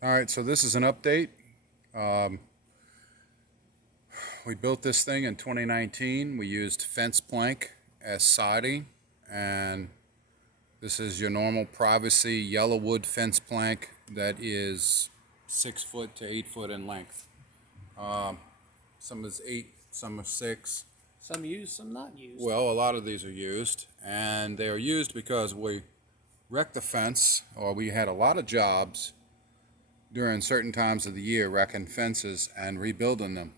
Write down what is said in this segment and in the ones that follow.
All right, so this is an update. Um, we built this thing in 2019. We used fence plank as siding, and this is your normal privacy yellow wood fence plank that is 6 foot to 8 foot in length. Some is 8, some are 6. Some used, some not used. Well, a lot of these are used, and they are used because we wrecked the fence, or we had a lot of jobs during certain times of the year wrecking fences and rebuilding them.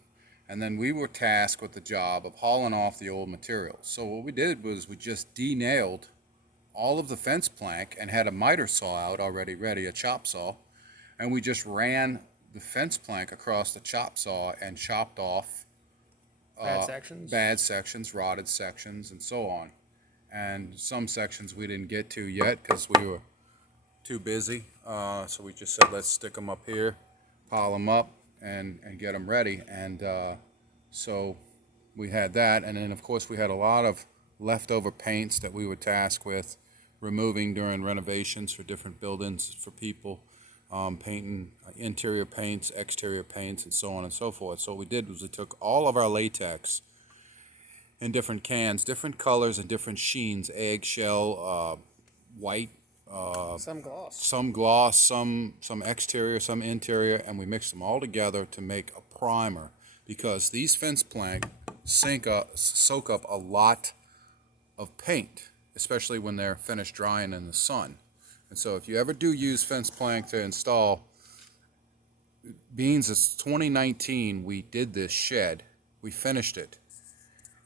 And then we were tasked with the job of hauling off the old materials. So what we did was we just de-nailed all of the fence plank and had a miter saw out already ready, a chop saw, and we just ran the fence plank across the chop saw and chopped off Bad sections. bad sections, rotted sections, and so on. And some sections we didn't get to yet because we were too busy. So we just said, let's stick them up here, pile them up, and get them ready. And so we had that. And then, of course, we had a lot of leftover paints that we were tasked with removing during renovations for different buildings for people, painting interior paints, exterior paints, and so on and so forth. So what we did was we took all of our latex in different cans, different colors and different sheens, eggshell, white, Some gloss. some gloss, some exterior, some interior, and we mix them all together to make a primer because these fence plank soak up a lot of paint, especially when they're finished drying in the sun. And so if you ever do use fence plank to install, beans, it's 2019, we did this shed, we finished it,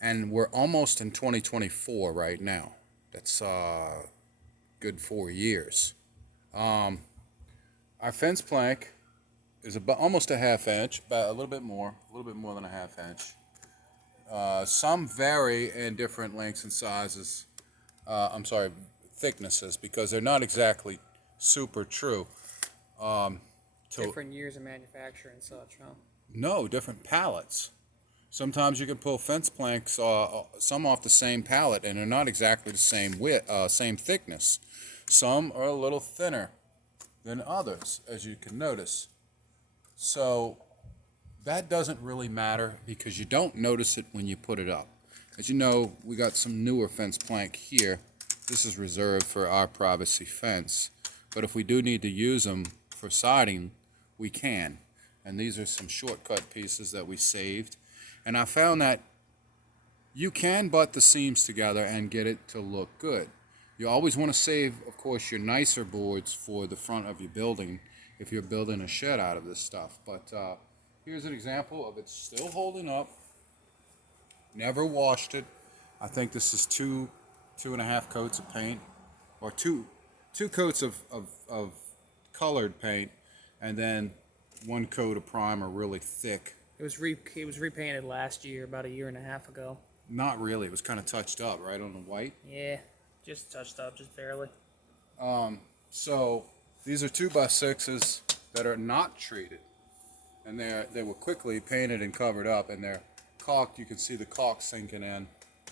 and we're almost in 2024 right now. That's good 4 years. Our fence plank is about almost a half inch, about a little bit more than a half inch. Some vary in different lengths and sizes. I'm sorry, thicknesses, because they're not exactly super true. Different years of manufacture and such, huh? No, different pallets. Sometimes you can pull fence planks, some off the same pallet, and they're not exactly the same width, same thickness. Some are a little thinner than others, as you can notice. So that doesn't really matter because you don't notice it when you put it up. As you know, we got some newer fence plank here. This is reserved for our privacy fence. But if we do need to use them for siding, we can. And these are some shortcut pieces that we saved. And I found that you can butt the seams together and get it to look good. You always want to save, of course, your nicer boards for the front of your building if you're building a shed out of this stuff. But here's an example of it still holding up. Never washed it. I think this is two and a half coats of paint, or two coats of colored paint, and then one coat of primer, really thick. It was repainted last year, about a year and a half ago. Not really. It was kind of touched up, right, on the white. Yeah, just touched up, just barely. So these are 2x6s that are not treated, and they were quickly painted and covered up, and they're caulked. You can see the caulk sinking in,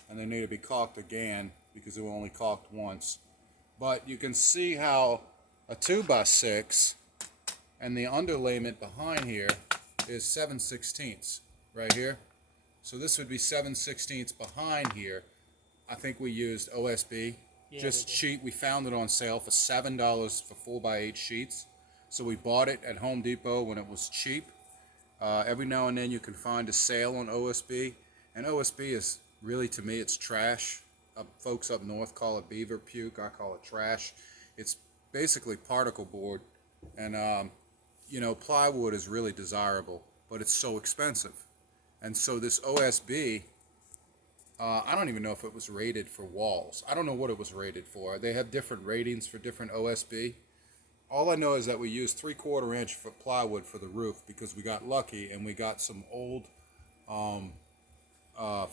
and they need to be caulked again because they were only caulked once. But you can see how a 2x6 and the underlayment behind here is 7/16 right here. So this would be 7/16 behind here. I think we used OSB, Yeah, just we did. cheap. We found it on sale for $7 for 4x8 sheets. So we bought it at Home Depot when it was cheap. Every now and then you can find a sale on OSB, and OSB is really, to me, it's trash. Folks up north call it beaver puke. I call it trash. It's basically particle board, and plywood is really desirable, but it's so expensive. And so this OSB, I don't even know if it was rated for walls. I don't know what it was rated for. They have different ratings for different OSB. All I know is that we used 3/4 inch for plywood for the roof because we got lucky and we got some old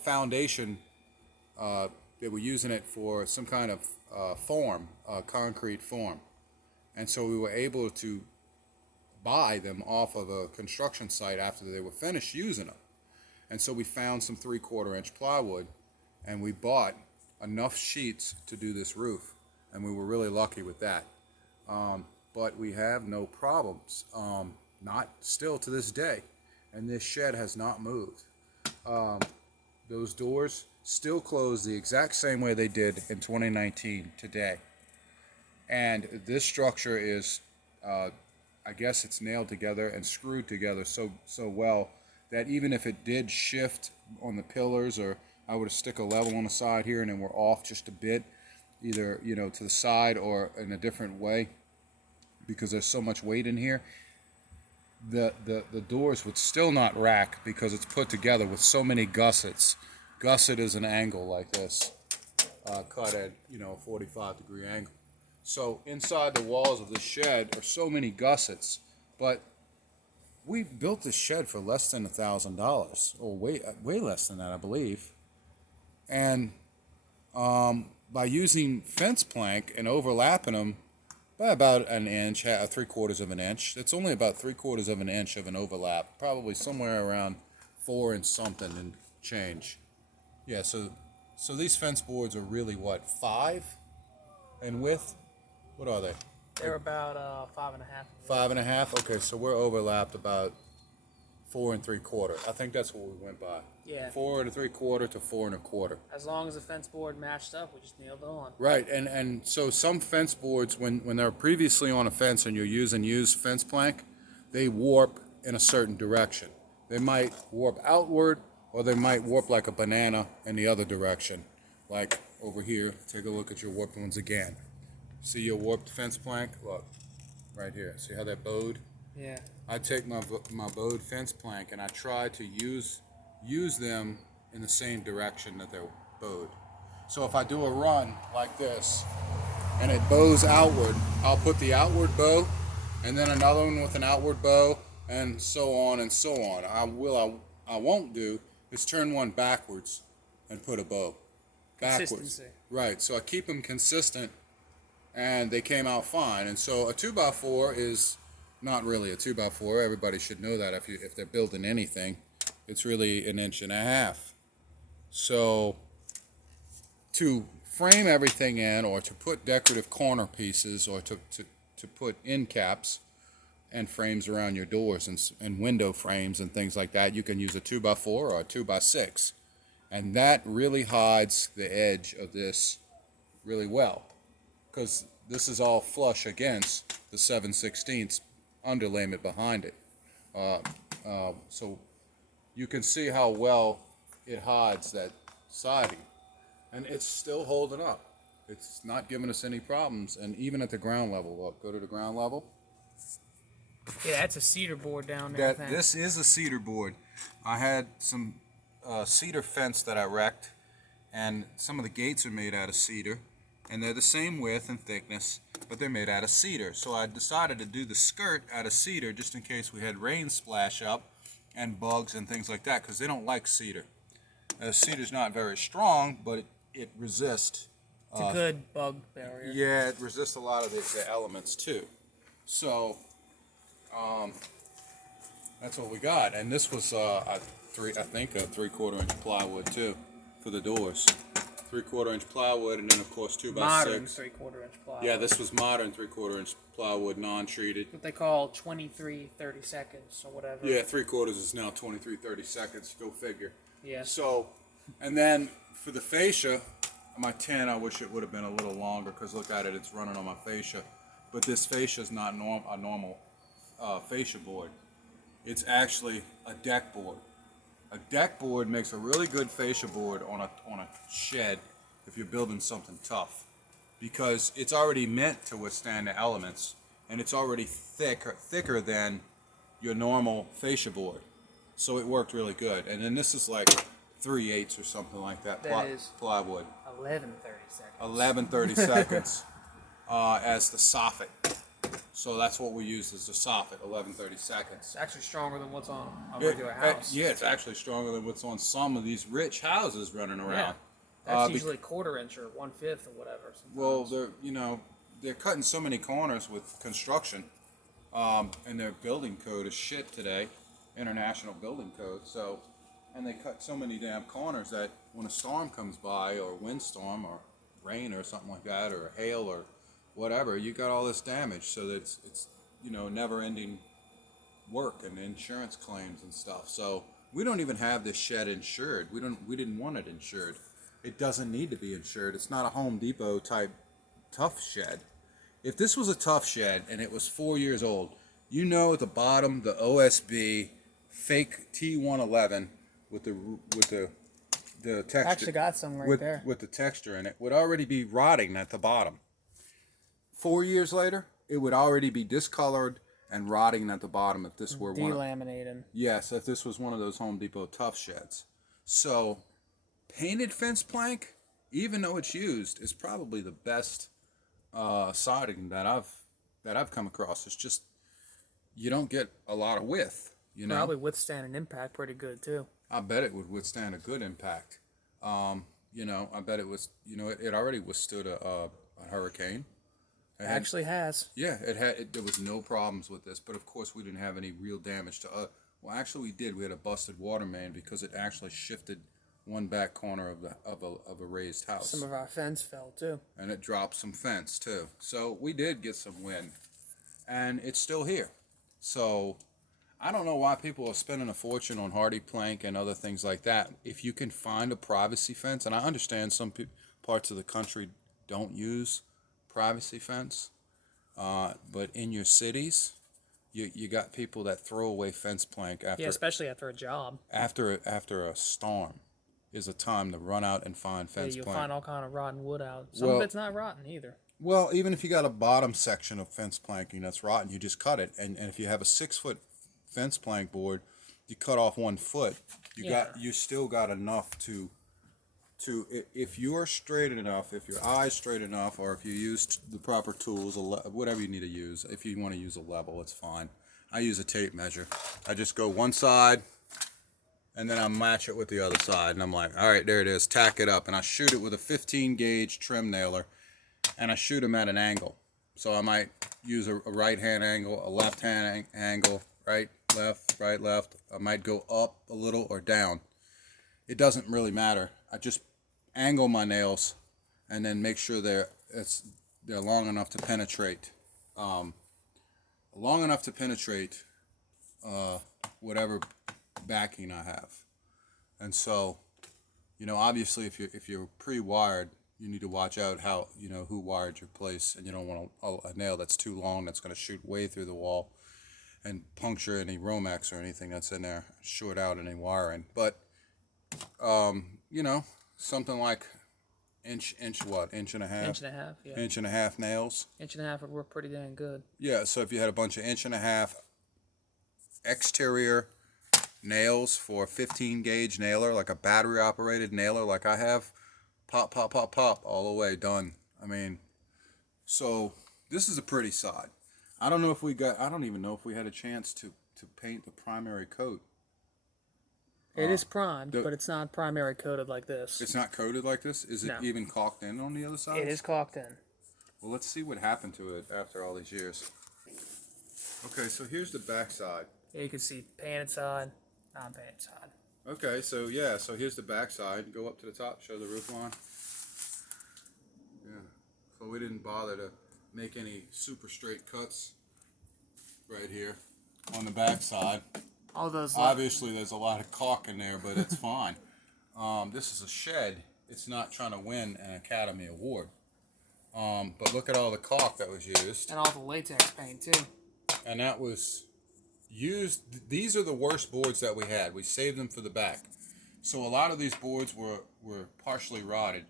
foundation. They were using it for some kind of form, concrete form. And so we were able to buy them off of a construction site after they were finished using them. And so we found some 3/4 inch plywood, and we bought enough sheets to do this roof, and we were really lucky with that. but we have no problems. Not still to this day, and this shed has not moved. Those doors still close the exact same way they did in 2019 today. And this structure is, I guess it's nailed together and screwed together so well that even if it did shift on the pillars, or I were to stick a level on the side here and then we're off just a bit, either to the side or in a different way, because there's so much weight in here, the doors would still not rack because it's put together with so many gussets. Gusset is an angle like this, cut at a 45-degree angle. So inside the walls of the shed are so many gussets, but we built this shed for less than $1,000, or way less than that, I believe. And by using fence plank and overlapping them by about an inch, 3/4 of an inch, it's only about 3/4 of an inch of an overlap, probably somewhere around 4 and something and change. Yeah, so these fence boards are really what, 5 in width? What are they? They're about 5.5. 5.5. Okay, so we're overlapped about 4 3/4. I think that's what we went by. Yeah. 4 3/4 to 4 1/4. As long as the fence board matched up, we just nailed it on. Right, and so some fence boards, when they're previously on a fence and you're using used fence plank, they warp in a certain direction. They might warp outward, or they might warp like a banana in the other direction. Like over here, take a look at your warped ones again. See your warped fence plank? Look, right here. See how that bowed? Yeah. I take my bowed fence plank and I try to use them in the same direction that they're bowed. So if I do a run like this and it bows outward, I'll put the outward bow and then another one with an outward bow, and so on and so on. I won't do is turn one backwards and put a bow backwards. Consistency. Right. So I keep them consistent, and they came out fine. And so a 2x4 is not really a 2x4. Everybody should know that if they're building anything, it's really 1.5 inches. So to frame everything in, or to put decorative corner pieces, or to put end caps and frames around your doors and window frames and things like that, you can use a 2x4 or a 2x6. And that really hides the edge of this really well, because this is all flush against the 7/16 underlayment behind it. So you can see how well it hides that siding. And it's still holding up. It's not giving us any problems. And even at the ground level, look, go to the ground level. Yeah, that's a cedar board down there. This is a cedar board. I had some cedar fence that I wrecked, and some of the gates are made out of cedar, and they're the same width and thickness, but they're made out of cedar. So I decided to do the skirt out of cedar just in case we had rain splash up and bugs and things like that, because they don't like cedar. Cedar's not very strong, but it resists. It's a good bug barrier. Yeah, it resists a lot of the elements too. So that's what we got, and this was I think a 3/4 inch plywood too for the doors. 3/4 inch plywood, and then of course 2x6. Modern 3/4 inch plywood. Yeah, this was modern 3/4 inch plywood, non-treated. What they call 23/32 or whatever. Yeah, 3/4 is now 23/32. Go figure. Yeah. So, and then for the fascia, my tin, I wish it would have been a little longer, because look at it, it's running on my fascia. But this fascia is not a normal fascia board. It's actually a deck board. A deck board makes a really good fascia board on a shed if you're building something tough, because it's already meant to withstand the elements, and it's already thicker than your normal fascia board. So it worked really good. And then this is like 3/8 or something like that. That is plywood. 11/32. 11/32 as the soffit. So that's what we use as the soffit, 11/32. It's actually stronger than what's on a regular house. Yeah, it's actually stronger than what's on some of these rich houses running around. Yeah. That's usually 1/4 inch or 1/5 or whatever. Sometimes. Well, they're cutting so many corners with construction, and their building code is shit today, international building code. So, and they cut so many damn corners that when a storm comes by, or windstorm, or rain, or something like that, or hail, or whatever, you got all this damage, so that it's never ending work and insurance claims and stuff. So we don't even have this shed insured. We didn't want it insured. It doesn't need to be insured. It's not a Home Depot type tough shed. If this was a tough shed and it was 4 years old, at the bottom the OSB fake T111 with the texture, Actually got some right there. with the texture in it would already be rotting at the bottom. 4 years later, it would already be discolored and rotting at the bottom if this were Delaminating. Yes, if this was one of those Home Depot tough sheds. So, painted fence plank, even though it's used, is probably the best siding that I've come across. It's just you don't get a lot of width. Probably withstand an impact pretty good too. I bet it would withstand a good impact. I bet it was. It already withstood a hurricane. Actually has. Yeah, there was no problems with this, but of course we didn't have any real damage to. Well, actually we did. We had a busted water main because it actually shifted one back corner of a raised house. Some of our fence fell too. And it dropped some fence too. So we did get some wind, and it's still here. So I don't know why people are spending a fortune on hardy plank and other things like that. If you can find a privacy fence, and I understand some parts of the country don't use privacy fence, but in your cities, you got people that throw away fence plank after especially after a job. After a storm is a time to run out and find fence You'll plank. find all kind of rotten wood out. Some of it's not rotten either. Well, even if you got a bottom section of fence planking that's rotten, you just cut it. And if you have a 6-foot fence plank board, you cut off 1 foot. You still got enough to if you're straight enough, if your eye's straight enough, or if you used the proper tools, whatever you need to use. If you want to use a level, it's fine. I use a tape measure. I just go one side, and then I match it with the other side, and I'm like, all right, there it is. Tack it up, and I shoot it with a 15 gauge trim nailer, and I shoot them at an angle. So I might use a right hand angle, a left hand angle, right, left. I might go up a little or down. It doesn't really matter. I just angle my nails and then make sure they're long enough to penetrate, whatever backing I have. And so, obviously if you're pre-wired, you need to watch out how who wired your place, and you don't want a nail that's too long that's going to shoot way through the wall and puncture any Romex or anything that's in there, short out any wiring. But something like inch and a half. Inch and a half, yeah. Inch and a half nails. Inch and a half would work pretty dang good. Yeah, so if you had a bunch of inch and a half exterior nails for a 15 gauge nailer, like a battery operated nailer like I have, pop, all the way, done. I mean, so this is a pretty side. I don't even know if we had a chance to paint the primary coat. It is primed, but it's not primary coated like this. It's not coated like this? Is it No. even caulked in on the other side? It is caulked in. Well, let's see what happened to it after all these years. Okay, so here's the back side. Yeah, you can see painted side, non-painted side. Okay, so here's the back side. Go up to the top, show the roof line. Yeah, so we didn't bother to make any super straight cuts right here on the back side. All those. Obviously, there's a lot of caulk in there, but it's fine. This is a shed. It's not trying to win an Academy Award. But look at all the caulk that was used. And all the latex paint, too. And that was used. These are the worst boards that we had. We saved them for the back. So a lot of these boards were partially rotted.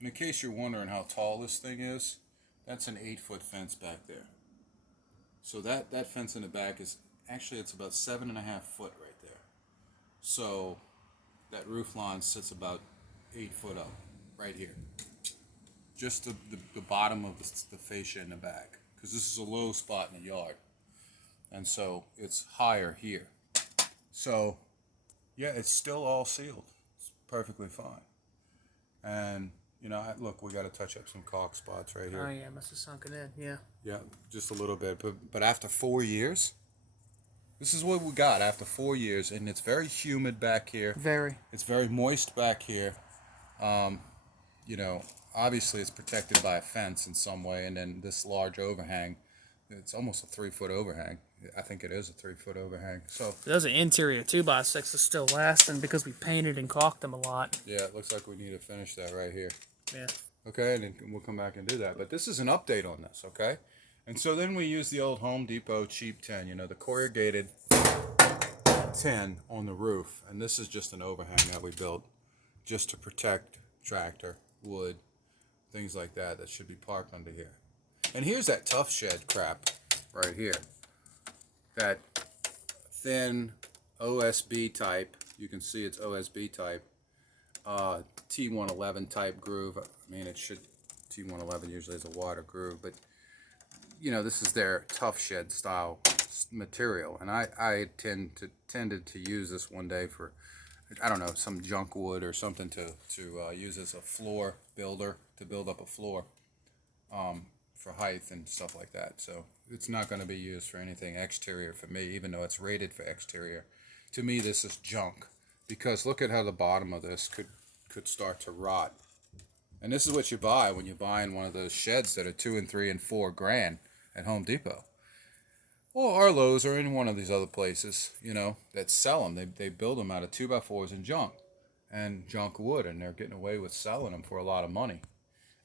And in case you're wondering how tall this thing is, that's an 8-foot fence back there. So that fence in the back is actually, it's about 7.5 foot right there. So that roof line sits about 8 foot up right here. Just the bottom of the fascia in the back, because this is a low spot in the yard. And so it's higher here. So yeah, it's still all sealed. It's perfectly fine. And look, we got to touch up some caulk spots right here. Oh yeah, must have sunken in. Yeah. Yeah, just a little bit. But after 4 years, this is what we got after 4 years, and it's very humid back here. Very. It's very moist back here. you know, obviously it's protected by a fence in some way, and then this large overhang. It's almost a 3 foot overhang. I think it is a 3 foot overhang. So Those are interior 2x6 that's still lasting because we painted and caulked them a lot. yeah, it looks like we need to finish that right here. Yeah. Okay, and then we'll come back and do that. But this is an update on this, okay? And so then we use the old Home Depot cheap tin, you know, the corrugated tin on the roof. And this is just an overhang that we built just to protect tractor, wood, things like that that should be parked under here. And here's that tough shed crap right here. That thin OSB type, you can see it's OSB type, T111 type groove. I mean, it should, T111 usually is a water groove, but you know, this is their tough shed style material. And I tended to use this one day for, I don't know, some junk wood or something to use as a floor builder, to build up a floor for height and stuff like that. So it's not going to be used for anything exterior for me, even though it's rated for exterior. To me, this is junk, because look at how the bottom of this could start to rot. And this is what you buy when you're buying one of those sheds that are $2 and $3 and $4 grand at Home Depot. Or Arlo's, or any one of these other places, you know, that sell them. They build them out of 2x4s and junk wood, and they're getting away with selling them for a lot of money.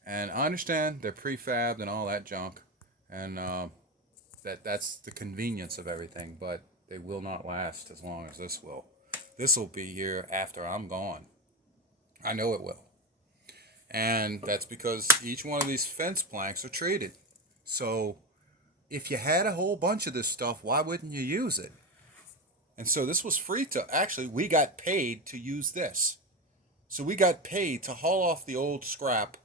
And I understand they're prefabbed and all that junk, and that's the convenience of everything, but they will not last as long as this will. This will be here after I'm gone. I know it will. And that's because each one of these fence planks are treated. So if you had a whole bunch of this stuff, why wouldn't you use it? And so this was free to, actually, we got paid to use this. So we got paid to haul off the old scrap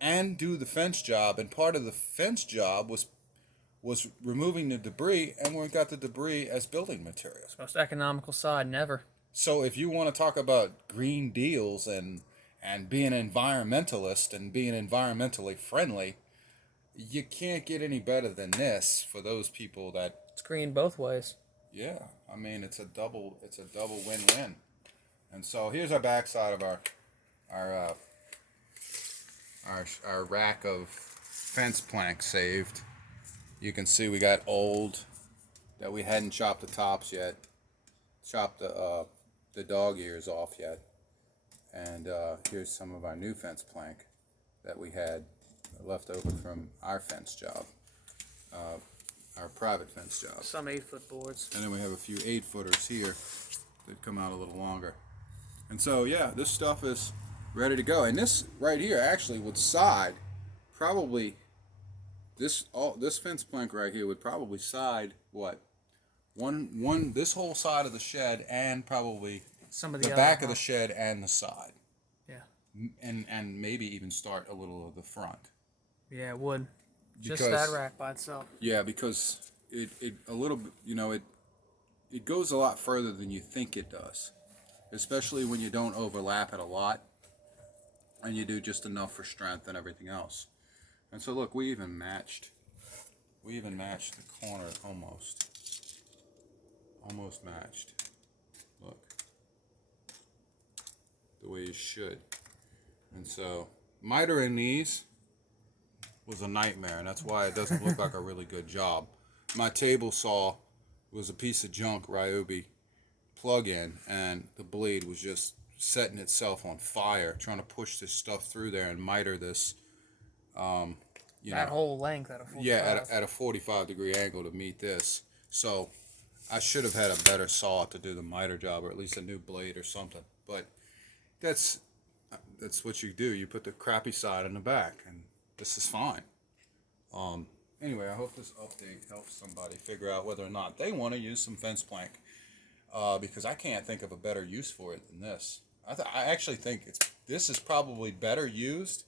and do the fence job. And part of the fence job was removing the debris, and we got the debris as building materials. Most economical side, never. So if you want to talk about green deals and being an environmentalist and being environmentally friendly, you can't get any better than this for those people that. It's green both ways. Yeah, I mean, it's a double win-win. And so here's our backside of our rack of fence planks saved. You can see we got old that we hadn't chopped the tops yet, chopped the dog ears off yet. And here's some of our new fence plank that we had left over from our fence job, our private fence job. Some 8-foot boards. And then we have a few 8-footers here that come out a little longer. And so, yeah, this stuff is ready to go. And this right here actually would side, probably, this fence plank right here would probably side, what? This whole side of the shed, and probably Some of the the back other of the shed and the side. Yeah. And maybe even start a little of the front. Yeah, it would. Just Because- that rack by itself. Yeah, because it a little bit, you know, it goes a lot further than you think it does, especially when you don't overlap it a lot, and you do just enough for strength and everything else. And so look, we even matched the corner almost matched. Look, the way you should. And so mitering these was a nightmare, and that's why it doesn't look like a really good job. My table saw was a piece of junk Ryobi plug-in, and the blade was just setting itself on fire trying to push this stuff through there and miter this That whole length at a 45. yeah, at a 45-degree angle to meet this. So I should have had a better saw to do the miter job, or at least a new blade or something. But that's what you do. You put the crappy side in the back, and this is fine. Anyway, I hope this update helps somebody figure out whether or not they want to use some fence plank, because I can't think of a better use for it than this. I actually think this is probably better used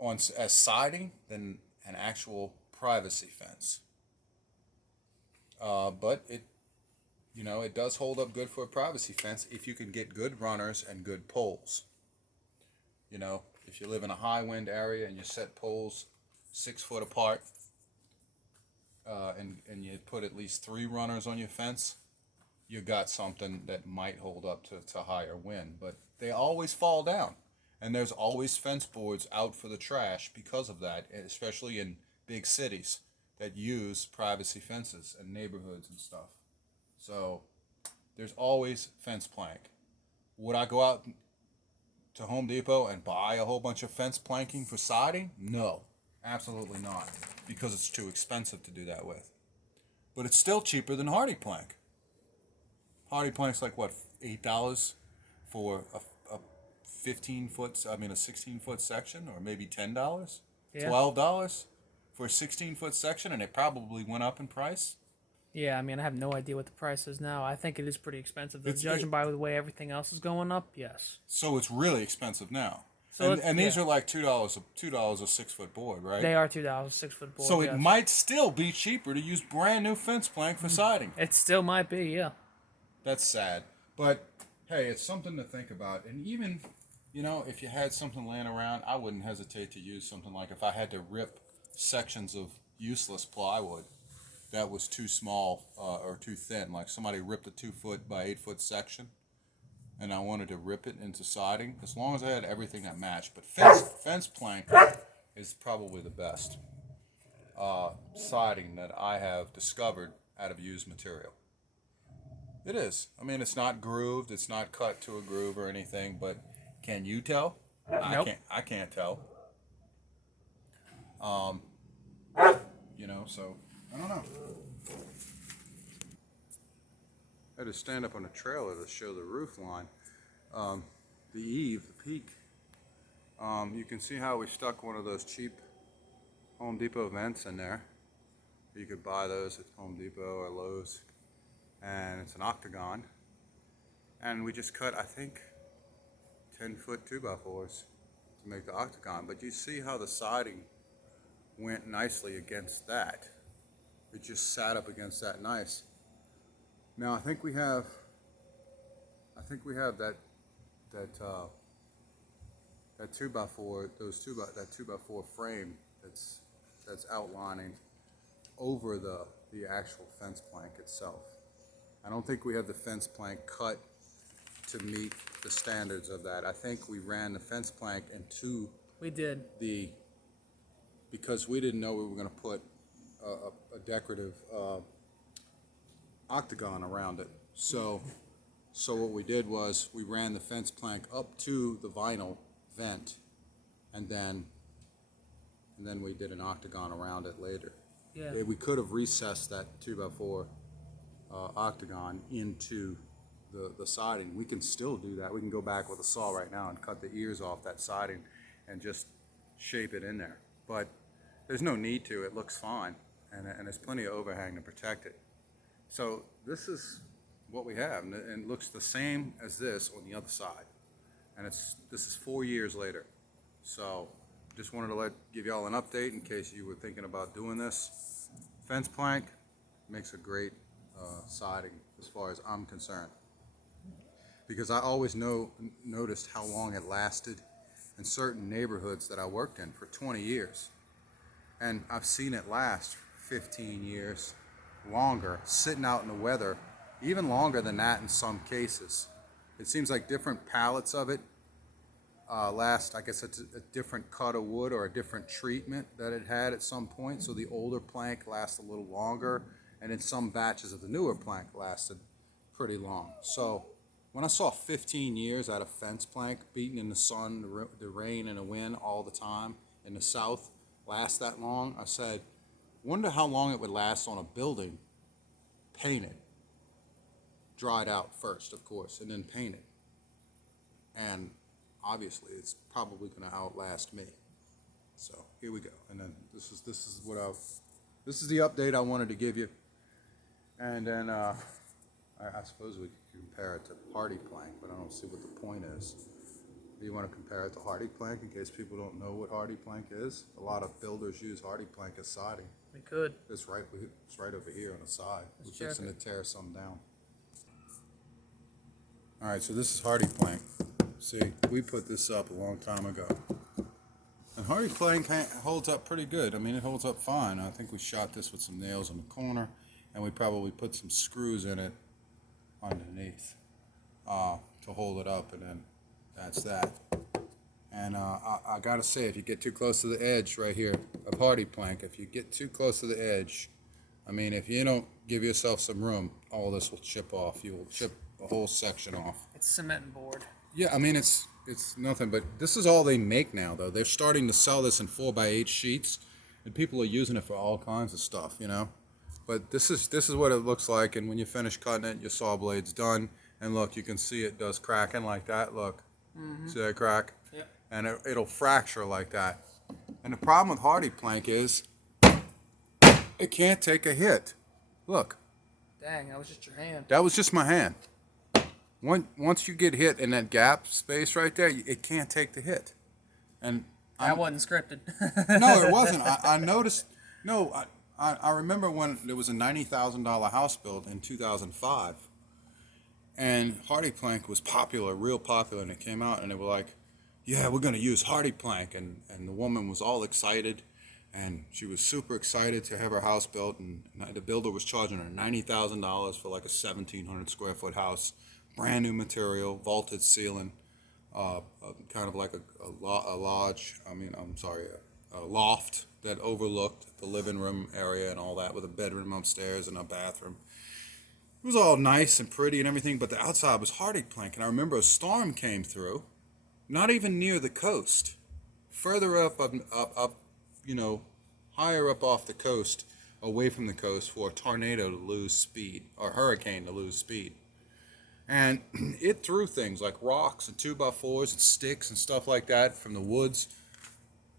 as siding than an actual privacy fence. But it does hold up good for a privacy fence if you can get good runners and good poles. You know, if you live in a high wind area and you set poles 6 foot apart, and you put at least 3 runners on your fence, you got something that might hold up to higher wind. But they always fall down. And there's always fence boards out for the trash because of that, especially in big cities that use privacy fences and neighborhoods and stuff. So there's always fence plank. Would I go out to Home Depot and buy a whole bunch of fence planking for siding? No, absolutely not, because it's too expensive to do that with. But it's still cheaper than Hardy Plank. Hardy Plank's like what, $8 for a 15-foot, I mean a 16-foot section, or maybe $10, Yeah. $12 for a 16-foot section, and it probably went up in price. Yeah, I mean, I have no idea what the price is now. I think it is pretty expensive, though. It's- Judging by the way everything else is going up, yes. So it's really expensive now. So And these yeah. are like $2 a 6-foot board, right? They are $2, 6-foot board. So it yes. might still be cheaper to use brand new fence plank for siding. It still might be, yeah. That's sad. But hey, it's something to think about. And even, if you had something laying around, I wouldn't hesitate to use something like if I had to rip sections of useless plywood that was too small or too thin. Like somebody ripped a 2-foot by 8-foot section and I wanted to rip it into siding, as long as I had everything that matched. But fence plank is probably the best siding that I have discovered out of used material. It is. I mean, it's not grooved, it's not cut to a groove or anything, but can you tell? Nope. I can't tell. So I don't know. I had to stand up on a trailer to show the roof line. The eave, the peak. You can see how we stuck one of those cheap Home Depot vents in there. You could buy those at Home Depot or Lowe's. And it's an octagon. And we just cut, I think, 10-foot 2x4s to make the octagon. But you see how the siding went nicely against that. It just sat up against that nice. Now I think we have that 2x4, that 2x4 frame that's outlining over the actual fence plank itself. I don't think we have the fence plank cut to meet the standards of that. I think we ran the fence plank into We did. because we didn't know we were going to put a decorative octagon around it. So what we did was we ran the fence plank up to the vinyl vent, and then we did an octagon around it later. Yeah. We could have recessed that 2x4 octagon into the siding. We can still do that. We can go back with a saw right now and cut the ears off that siding and just shape it in there. But there's no need to. It looks fine, and there's plenty of overhang to protect it. So this is what we have, and it looks the same as this on the other side. And this is 4 years later. So just wanted to give y'all an update in case you were thinking about doing this. Fence plank makes a great siding as far as I'm concerned, because I always noticed how long it lasted in certain neighborhoods that I worked in for 20 years. And I've seen it last 15 years, longer, sitting out in the weather, even longer than that in some cases. It seems like different pallets of it last, I guess it's a different cut of wood or a different treatment that it had at some point. So the older plank lasts a little longer, and in some batches of the newer plank lasted pretty long. So when I saw 15 years out of fence plank beaten in the sun, the rain and the wind all the time in the South last that long, I said, wonder how long it would last on a building painted, dried out first, of course, and then painted. And obviously it's probably going to outlast me. So here we go. And then this is the update I wanted to give you. And then I suppose we could compare it to Hardy Plank, but I don't see what the point is. Do you want to compare it to Hardy Plank in case people don't know what Hardy Plank is? A lot of builders use Hardy Plank as siding. We could. It's right over here on the side. We're fixing to tear some down. All right, so this is Hardy Plank. See, we put this up a long time ago. And Hardy Plank holds up pretty good. I mean, it holds up fine. I think we shot this with some nails in the corner, and we probably put some screws in it underneath to hold it up, and then that's that. And I gotta say, if you get too close to the edge right here of hardy plank, if you get too close to the edge, I mean, if you don't give yourself some room, all this will chip off. You will chip a whole section off. It's cement and board. Yeah, I mean, it's nothing, but this is all they make now, though. They're starting to sell this in 4x8 sheets, and people are using it for all kinds of stuff, you know. But this is what it looks like, and when you finish cutting it, your saw blade's done. And look, you can see it does cracking like that. Look, see that crack? Yep. And it'll fracture like that. And the problem with hardy plank is it can't take a hit. Look, Dang, that was just your hand. that was just my hand. Once you get hit in that gap space right there, it can't take the hit. And That wasn't scripted. no, it wasn't. I noticed. No, I remember when there was a $90,000 house built in 2005, and hardy plank was popular, real popular, and it came out, and they were like, "Yeah, we're gonna use hardy plank," and the woman was all excited, and she was super excited to have her house built, and the builder was charging her $90,000 for like a 1,700 square foot house, brand new material, vaulted ceiling, kind of like a lodge. I mean, I'm sorry, a loft that overlooked the living room area and all that, with a bedroom upstairs and a bathroom. It was all nice and pretty and everything, but the outside was hardy plank. And I remember a storm came through, not even near the coast, further up, you know, higher up off the coast, away from the coast, for a tornado to lose speed, or hurricane to lose speed. And it threw things like rocks and 2x4s and sticks and stuff like that from the woods.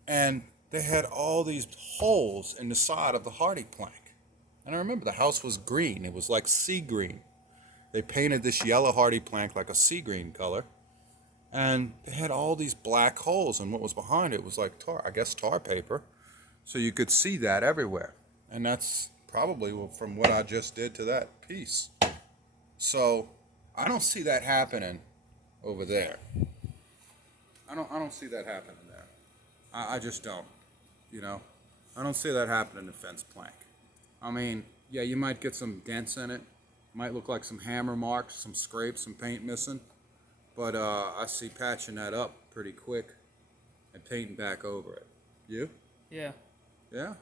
And they had all these holes in the side of the hardy plank. And I remember the house was green. It was like sea green. They painted this yellow hardy plank like a sea green color. And they had all these black holes. And what was behind it was like tar, I guess tar paper. So you could see that everywhere. And that's probably from what I just did to that piece. So I don't see that happening over there. I don't see that happening there. I just don't. You know, I don't see that happening in fence plank. I mean, yeah, you might get some dents in it. Might look like some hammer marks, some scrapes, some paint missing. But I see patching that up pretty quick and painting back over it. You? Yeah. Yeah?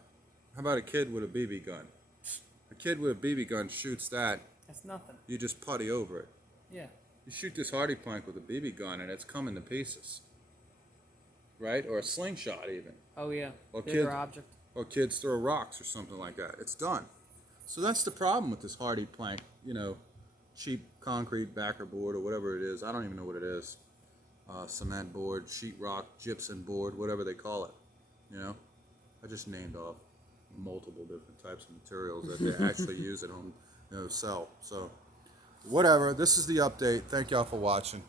How about a kid with a BB gun? A kid with a BB gun shoots that, That's nothing. you just putty over it. Yeah. You shoot this hardy plank with a BB gun and it's coming to pieces. Right? Or a slingshot even. Oh yeah. Or Bigger kid- object. Or kids throw rocks or something like that. It's done. So that's the problem with this hardy plank, you know, cheap concrete backer board or whatever it is. I don't even know what it is. Cement board, sheetrock, gypsum board, whatever they call it. You know, I just named off multiple different types of materials that they actually use at home, you know, sell. So whatever. This is the update. Thank y'all for watching.